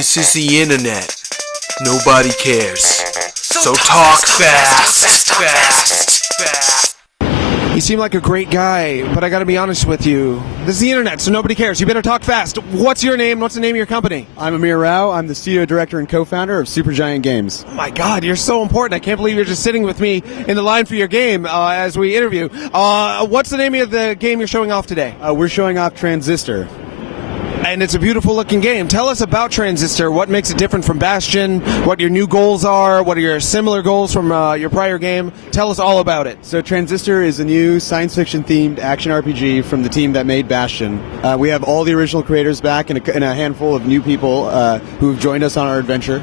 This is the internet. Nobody cares. So talk fast. You seem like a great guy, but I gotta be honest with you. This is the internet, so nobody cares. You better talk fast. What's your name? What's the name of your company? I'm Amir Rao. I'm the studio director and co-founder of Supergiant Games. Oh my God, you're so important. I can't believe you're just sitting with me in the line for your game as we interview. What's the name of the game you're showing off today? We're showing off Transistor. And it's a beautiful looking game. Tell us about Transistor. What makes it different from Bastion? What your new goals are? What are your similar goals from your prior game? Tell us all about it. So Transistor is a new science fiction themed action RPG from the team that made Bastion. We have all the original creators back and a handful of new people who have joined us on our adventure.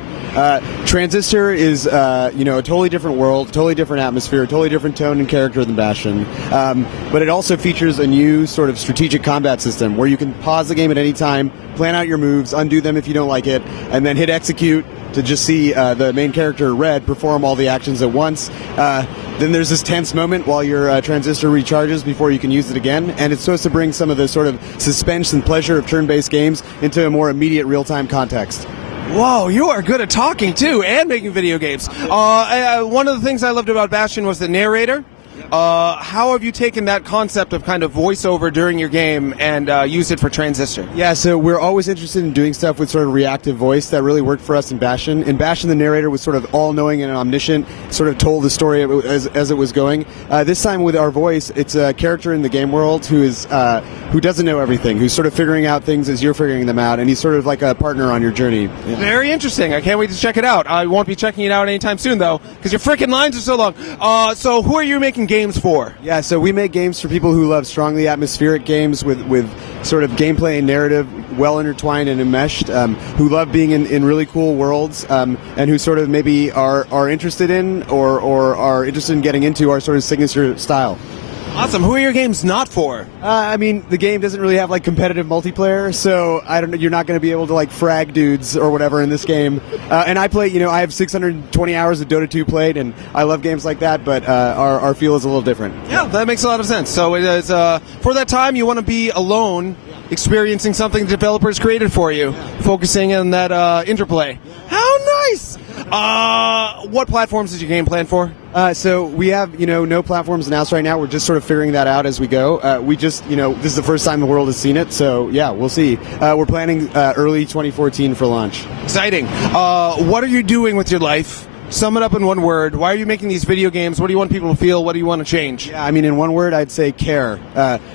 Transistor is a totally different world, totally different atmosphere, totally different tone and character than Bastion. But it also features a new sort of strategic combat system where you can pause the game at any time, plan out your moves, undo them if you don't like it, and then hit execute to just see the main character, Red, perform all the actions at once. Then there's this tense moment while your transistor recharges before you can use it again, and it's supposed to bring some of the sort of suspense and pleasure of turn-based games into a more immediate real-time context. Whoa, you are good at talking, too, and making video games. One of the things I loved about Bastion was the narrator. How have you taken that concept of kind of voiceover during your game and used it for Transistor? Yeah, so we're always interested in doing stuff with sort of reactive voice. That really worked for us in Bastion. In Bastion, the narrator was sort of all-knowing and omniscient, sort of told the story as it was going. This time with our voice, it's a character in the game world who doesn't know everything, who's sort of figuring out things as you're figuring them out, and he's sort of like a partner on your journey. Yeah. Very interesting. I can't wait to check it out. I won't be checking it out anytime soon, though, because your freaking lines are so long. So who are you making games for? Yeah, so we make games for people who love strongly atmospheric games with sort of gameplay and narrative well intertwined and enmeshed, who love being in really cool worlds, and who sort of maybe are interested in or are interested in getting into our sort of signature style. Awesome. Who are your games not for? I mean, the game doesn't really have like competitive multiplayer, so I don't know. You're not going to be able to like frag dudes or whatever in this game. And I play, I have 620 hours of Dota 2 played, and I love games like that. But our feel is a little different. Yeah, that makes a lot of sense. So it is for that time you want to be alone, experiencing something the developers created for you, focusing on that interplay. How nice! What platforms is your game planned for? So we have, no platforms announced right now. We're just sort of figuring that out as we go. This is the first time the world has seen it, so yeah, we'll see. We're planning early 2014 for launch. Exciting. What are you doing with your life? Sum it up in one word. Why are you making these video games? What do you want people to feel? What do you want to change? Yeah, I mean, in one word, I'd say care.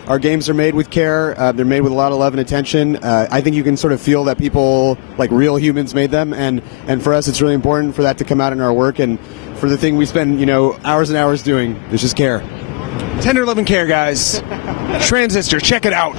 Our games are made with care. They're made with a lot of love and attention. I think you can sort of feel that people, like real humans, made them, and for us, it's really important for that to come out in our work, and for the thing we spend, hours and hours doing, it's just care. Tender love and care, guys. Transistor, check it out.